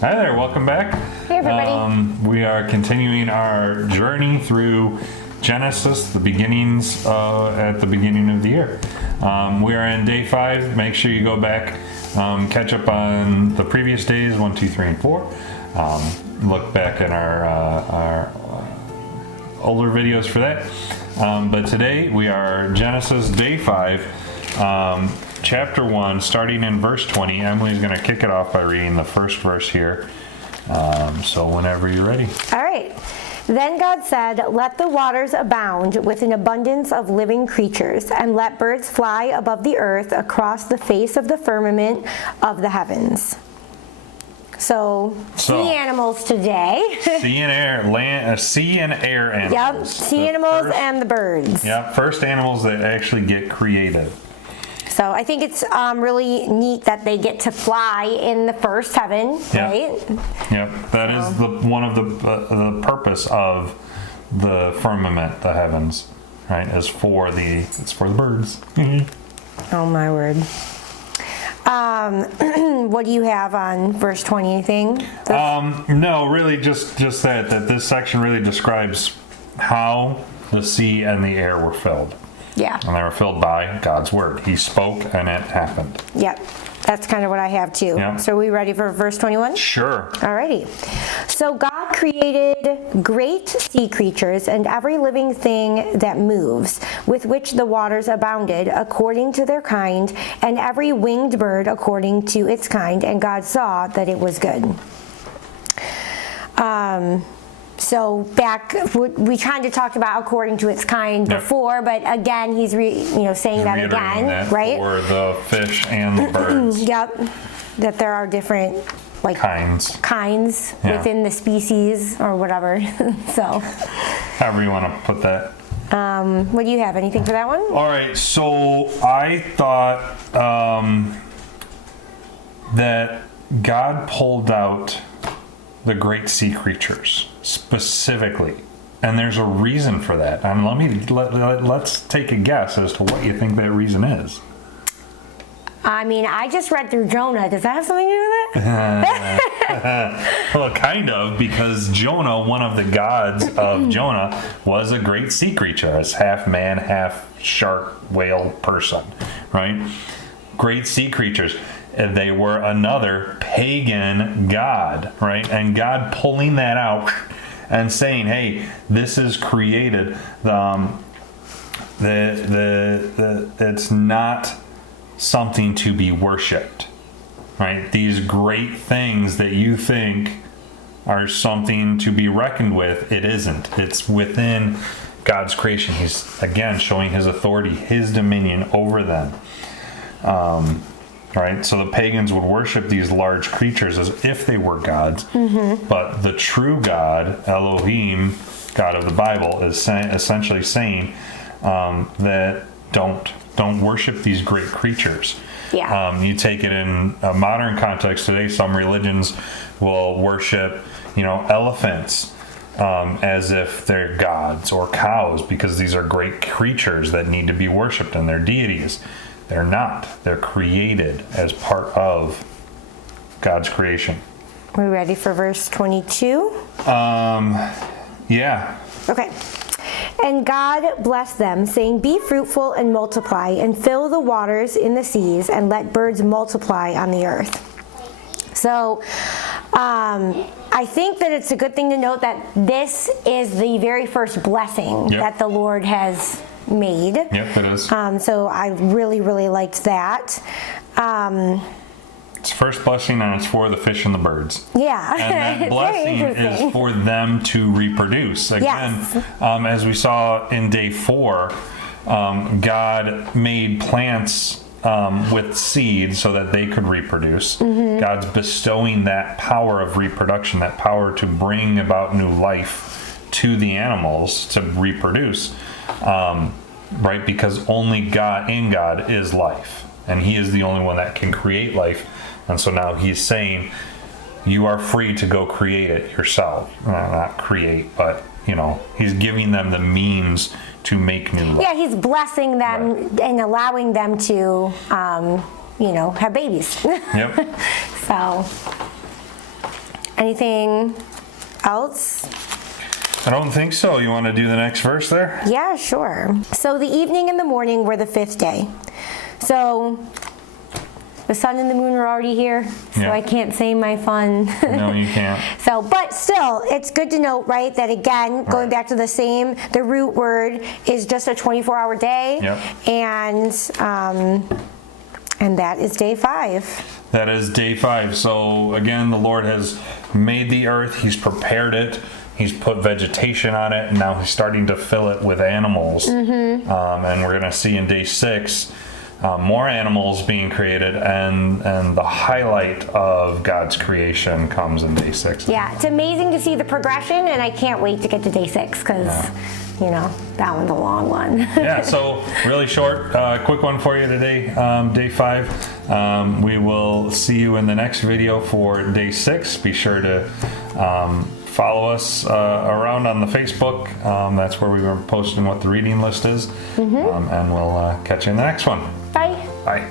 Hi there, welcome back. Hey everybody. We are continuing our journey through Genesis, the beginnings at the beginning of the year. We are in day 5. Make sure you go back, catch up on the previous days, 1, 2, 3, and 4. Look back at our older videos for that. But today we are Genesis day 5. Chapter 1, starting in verse 20. Emilee's going to kick it off by reading the first verse here. So whenever you're ready. All right. Then God said, "Let the waters abound with an abundance of living creatures, and let birds fly above the earth across the face of the firmament of the heavens." So sea animals today. Sea and air animals. Yep, sea animals and the birds. Yep, first animals that actually get created. So I think it's really neat that they get to fly in the first heaven, right? Yep, that is one of the purpose of the firmament, the heavens, right? It's for the birds. Oh my word. What do you have on verse 20? Anything? No, really, just that this section really describes how the sea and the air were filled. Yeah. And they were filled by God's word. He spoke and it happened. Yep. That's kind of what I have too. Yep. So are we ready for verse 21? Sure. Alrighty. So God created great sea creatures and every living thing that moves, with which the waters abounded according to their kind, and every winged bird according to its kind. And God saw that it was good. So back, we kind of talked about according to its kind before, but again, he's saying that again, that right? For the fish and the birds. Yep, that there are different kinds within the species or whatever. So, however you want to put that. What do you have? Anything for that one? All right, so I thought that God pulled out the great sea creatures specifically, and there's a reason for that. And let's take a guess as to what you think that reason is. I mean, I just read through Jonah. Does that have something to do with it? Well, kind of, because Jonah, one of the gods of Jonah, was a great sea creature, as half man, half shark, whale person, right? Great sea creatures. They were another pagan god, right? And God pulling that out and saying, "Hey, this is created. It's not something to be worshipped, right? These great things that you think are something to be reckoned with, it isn't. It's within God's creation. He's again showing His authority, His dominion over them." Right, so the pagans would worship these large creatures as if they were gods, but the true God, Elohim, God of the Bible, is essentially saying that don't worship these great creatures. Yeah. You take it in a modern context today. Some religions will worship, elephants as if they're gods, or cows, because these are great creatures that need to be worshipped and they're deities. They're not. They're created as part of God's creation. We ready for verse 22? Yeah. Okay. And God blessed them, saying, "Be fruitful and multiply, and fill the waters in the seas, and let birds multiply on the earth." So, I think that it's a good thing to note that this is the very first blessing that the Lord has made. Yep, it is. So I really, really liked that. It's first blessing, and it's for the fish and the birds. Yeah. And that blessing is for them to reproduce. Again, as we saw in day 4, God made plants with seed so that they could reproduce. God's bestowing that power of reproduction, that power to bring about new life to the animals to reproduce. Right? Because only God is life, and He is the only one that can create life. And so now He's saying, you are free to go create it yourself. Not create, but He's giving them the means to make new life. Yeah, He's blessing them and allowing them to, have babies. Yep. So Anything else? I don't think so. You want to do the next verse there? Yeah, sure. So the evening and the morning were the 5th day. So the sun and the moon are already here, so Yeah. I can't say my fun. No, you can't. So, but still, it's good to note, right, that again, going back to the same, the root word is just a 24-hour day, Yep. and that is day 5. That is day 5. So again, the Lord has made the earth. He's prepared it. He's put vegetation on it, and now he's starting to fill it with animals. And we're going to see in day 6 more animals being created, and the highlight of God's creation comes in day 6. Yeah, it's amazing to see the progression, and I can't wait to get to day 6 because, you know, that one's a long one. Yeah, so really short, quick one for you today, day 5. We will see you in the next video for day 6. Be sure to follow us around on the Facebook. That's where we were posting what the reading list is. And we'll catch you in the next one. Bye. Bye.